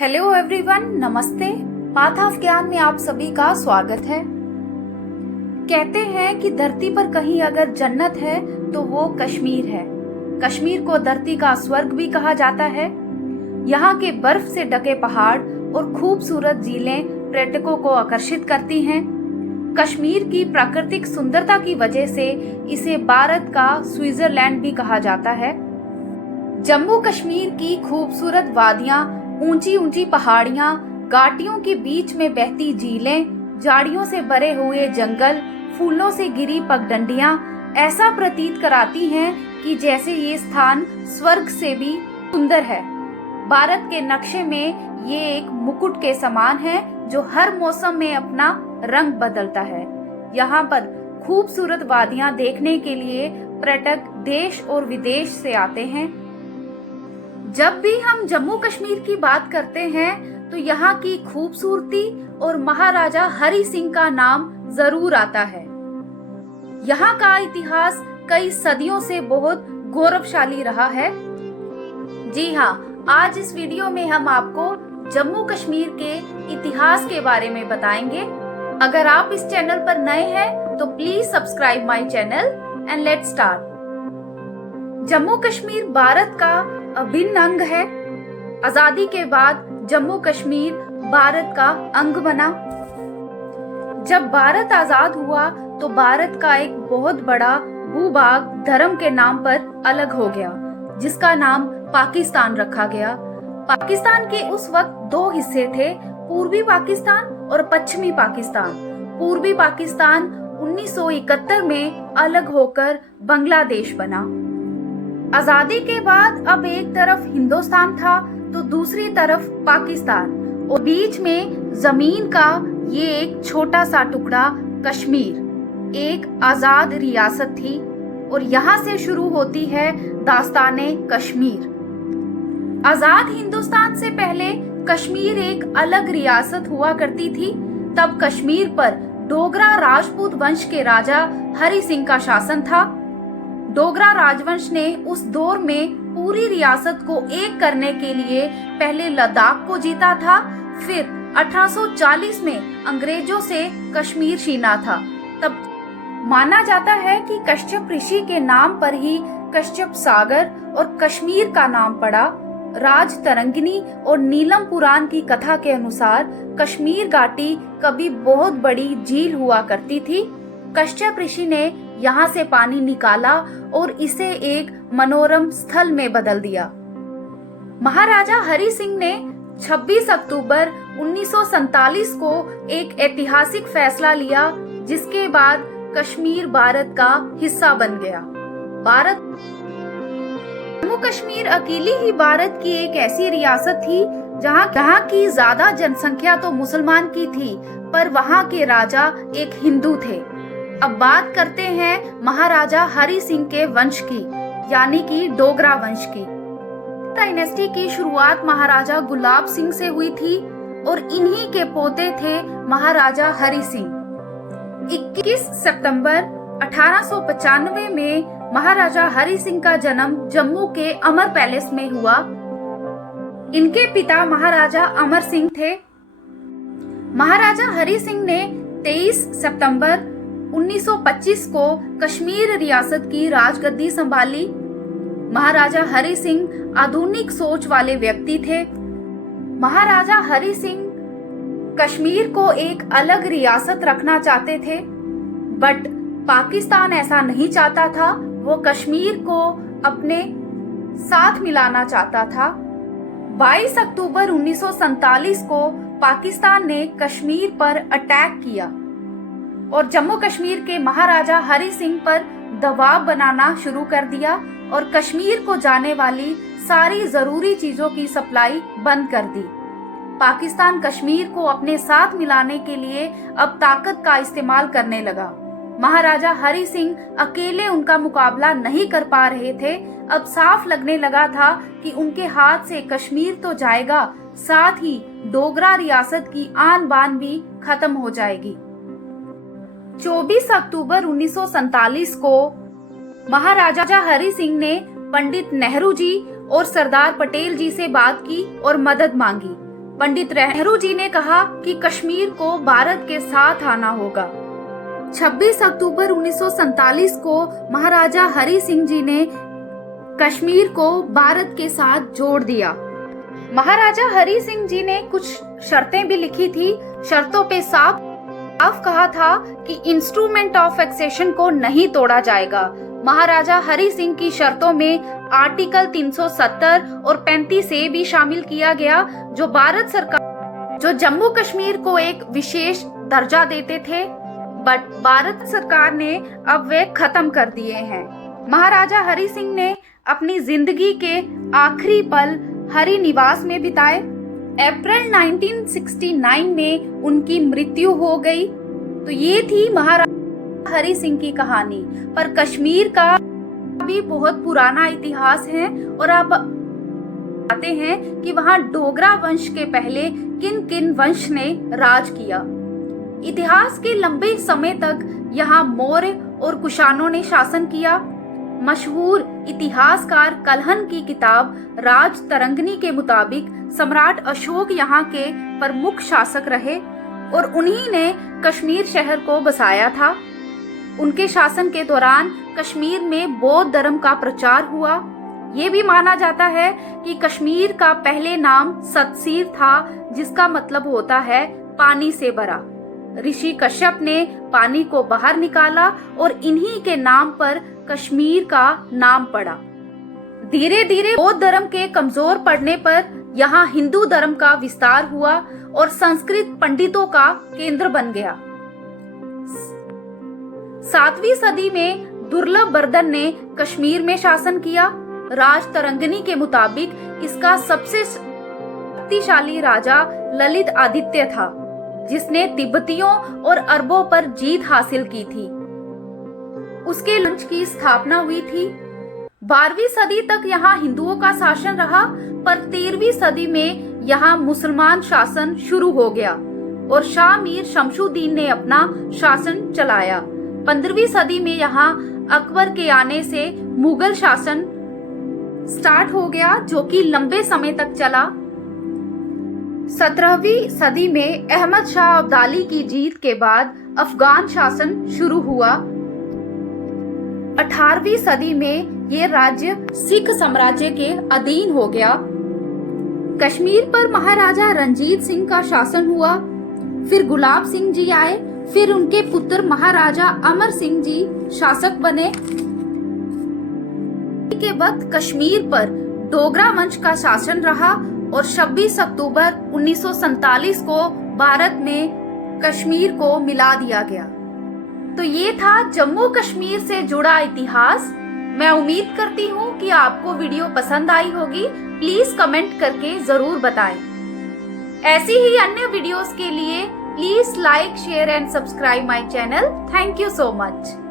Hello everyone, नमस्ते। Path of ज्ञान में आप सभी का स्वागत है। कहते हैं कि धरती पर कहीं अगर जन्नत है तो वो कश्मीर है। कश्मीर को धरती का स्वर्ग भी कहा जाता है। यहाँ के बर्फ से ढके पहाड़ और खूबसूरत झीलें पर्यटकों को आकर्षित करती हैं। कश्मीर की प्राकृतिक सुंदरता की वजह से इसे भारत का स्विट्जरलैंड भी कहा जाता है। जम्मू कश्मीर की खूबसूरत वादियां, ऊंची ऊंची पहाड़ियां, घाटियों के बीच में बहती झीलें, झाड़ियों से भरे हुए जंगल, फूलों से घिरी पगडंडियां ऐसा प्रतीत कराती हैं कि जैसे ये स्थान स्वर्ग से भी सुंदर है। भारत के नक्शे में ये एक मुकुट के समान है जो हर मौसम में अपना रंग बदलता है। यहाँ पर खूबसूरत वादियां देखने के लिए पर्यटक देश और विदेश से आते हैं। जब भी हम जम्मू कश्मीर की बात करते हैं तो यहाँ की खूबसूरती और महाराजा हरि सिंह का नाम जरूर आता है। यहाँ का इतिहास कई सदियों से बहुत गौरवशाली रहा है। जी हाँ, आज इस वीडियो में हम आपको जम्मू कश्मीर के इतिहास के बारे में बताएंगे। अगर आप इस चैनल पर नए हैं तो please subscribe my channel and let's start. Jammu Kashmir Bharat का अभिन्न अंग है। आजादी के बाद जम्मू कश्मीर भारत का अंग बना। जब भारत आजाद हुआ तो भारत का एक बहुत बड़ा भूभाग धर्म के नाम पर अलग हो गया, जिसका नाम पाकिस्तान रखा गया। पाकिस्तान के उस वक्त दो हिस्से थे, पूर्वी पाकिस्तान और पश्चिमी पाकिस्तान। पूर्वी पाकिस्तान 1971 में अलग होकर बांग्लादेश बना। आजादी के बाद अब एक तरफ हिंदुस्तान था तो दूसरी तरफ पाकिस्तान, और बीच में जमीन का ये एक छोटा सा टुकड़ा कश्मीर एक आजाद रियासत थी। और यहाँ से शुरू होती है दास्ताने कश्मीर। आजाद हिंदुस्तान से पहले कश्मीर एक अलग रियासत हुआ करती थी। तब कश्मीर पर डोगरा राजपूत वंश के राजा हरि सिंह का शासन था। डोगरा राजवंश ने उस दौर में पूरी रियासत को एक करने के लिए पहले लद्दाख को जीता था, फिर 1840 में अंग्रेजों से कश्मीर छीना था। तब माना जाता है कि कश्यप ऋषि के नाम पर ही कश्यप सागर और कश्मीर का नाम पड़ा। राज तरंगिनी और नीलम पुराण की कथा के अनुसार कश्मीर घाटी कभी बहुत बड़ी झील हुआ करती थी। कश्यप ऋषि ने यहाँ से पानी निकाला और इसे एक मनोरम स्थल में बदल दिया। महाराजा हरि सिंह ने 26 अक्टूबर 1947 को एक ऐतिहासिक फैसला लिया, जिसके बाद कश्मीर भारत का हिस्सा बन गया। जम्मू कश्मीर अकेली ही भारत की एक ऐसी रियासत थी जहाँ की ज्यादा जनसंख्या तो मुसलमान की थी, पर वहाँ के राजा एक हिंदू थे। अब बात करते हैं महाराजा हरि सिंह के वंश की, यानी कि डोगरा वंश की। डायनेस्टी की शुरुआत महाराजा गुलाब सिंह से हुई थी और इन्हीं के पोते थे महाराजा हरि सिंह। 21 सितंबर 1895 में महाराजा हरि सिंह का जन्म जम्मू के अमर पैलेस में हुआ। इनके पिता महाराजा अमर सिंह थे। महाराजा हरि सिंह ने 23 सितंबर 1925 को कश्मीर रियासत की राजगद्दी संभाली। महाराजा हरि सिंह आधुनिक सोच वाले व्यक्ति थे। महाराजा हरि सिंह कश्मीर को एक अलग रियासत रखना चाहते थे, बट पाकिस्तान ऐसा नहीं चाहता था। वो कश्मीर को अपने साथ मिलाना चाहता था। 22 अक्टूबर 1947 को पाकिस्तान ने कश्मीर पर अटैक किया और जम्मू कश्मीर के महाराजा हरि सिंह पर दबाव बनाना शुरू कर दिया और कश्मीर को जाने वाली सारी जरूरी चीजों की सप्लाई बंद कर दी। पाकिस्तान कश्मीर को अपने साथ मिलाने के लिए अब ताकत का इस्तेमाल करने लगा। महाराजा हरि सिंह अकेले उनका मुकाबला नहीं कर पा रहे थे। अब साफ लगने लगा था कि उनके हाथ से कश्मीर तो जाएगा, साथ ही डोगरा रियासत की आन बान भी खत्म हो जाएगी। 24 अक्टूबर 1947 को महाराजा हरि सिंह ने पंडित नेहरू जी और सरदार पटेल जी से बात की और मदद मांगी। पंडित नेहरू जी ने कहा कि कश्मीर को भारत के साथ आना होगा। 26 अक्टूबर 1947 को महाराजा हरि सिंह जी ने कश्मीर को भारत के साथ जोड़ दिया। महाराजा हरि सिंह जी ने कुछ शर्तें भी लिखी थी। शर्तों पे साफ कहा था कि इंस्ट्रूमेंट ऑफ एक्सेशन को नहीं तोड़ा जाएगा। महाराजा हरि सिंह की शर्तों में आर्टिकल 370 और 35 ए भी शामिल किया गया, जो भारत सरकार जो जम्मू कश्मीर को एक विशेष दर्जा देते थे, बट भारत सरकार ने अब वे खत्म कर दिए हैं। महाराजा हरि सिंह ने अपनी जिंदगी के आखिरी पल हरि निवास में बिताए। अप्रैल 1969 में उनकी मृत्यु हो गई। तो ये थी महाराजा हरि सिंह की कहानी। पर कश्मीर का भी बहुत पुराना इतिहास है और आप जानते हैं कि वहाँ डोगरा वंश के पहले किन किन वंश ने राज किया। इतिहास के लंबे समय तक यहाँ मौर्य और कुषाणों ने शासन किया। मशहूर इतिहासकार कल्हन की किताब राज तरंगिणी के मुताबिक सम्राट अशोक यहाँ के प्रमुख शासक रहे और उन्हीं ने कश्मीर शहर को बसाया था। उनके शासन के दौरान कश्मीर में बौद्ध धर्म का प्रचार हुआ। ये भी माना जाता है कि कश्मीर का पहले नाम सतसीर था, जिसका मतलब होता है पानी से भरा। ऋषि कश्यप ने पानी को बाहर निकाला और इन्हीं के नाम पर कश्मीर का नाम पड़ा। धीरे धीरे बौद्ध धर्म के कमजोर पड़ने पर यहाँ हिंदू धर्म का विस्तार हुआ और संस्कृत पंडितों का केंद्र बन गया। 7वीं सदी में दुर्लभ बर्दन ने कश्मीर में शासन किया। राज तरंगिणी के मुताबिक इसका सबसे शक्तिशाली राजा ललित आदित्य था, जिसने तिब्बतियों और अरबों पर जीत हासिल की थी। उसके वंश की स्थापना हुई थी। 12वीं सदी तक यहाँ हिंदुओं का शासन रहा, पर 13वीं सदी में यहाँ मुसलमान शासन शुरू हो गया और शाह मीर शमशुद्दीन ने अपना शासन चलाया। 15वीं सदी में यहाँ अकबर के आने से मुगल शासन स्टार्ट हो गया, जो कि लंबे समय तक चला। 17वीं सदी में अहमद शाह अब्दाली की जीत के बाद अफगान शासन शुरू हुआ। 18वीं सदी में ये राज्य सिख साम्राज्य के अधीन हो गया। कश्मीर पर महाराजा रंजीत सिंह का शासन हुआ, फिर गुलाब सिंह जी आए, फिर उनके पुत्र महाराजा अमर सिंह जी शासक बने। के वक्त कश्मीर पर डोगरा वंश का शासन रहा और 26 अक्टूबर 1947 को भारत में कश्मीर को मिला दिया गया। तो ये था जम्मू कश्मीर से जुड़ा इतिहास। मैं उम्मीद करती हूँ कि आपको वीडियो पसंद आई होगी। प्लीज कमेंट करके जरूर बताएं। ऐसी ही अन्य वीडियोस के लिए please like, share and subscribe my channel. Thank you so much.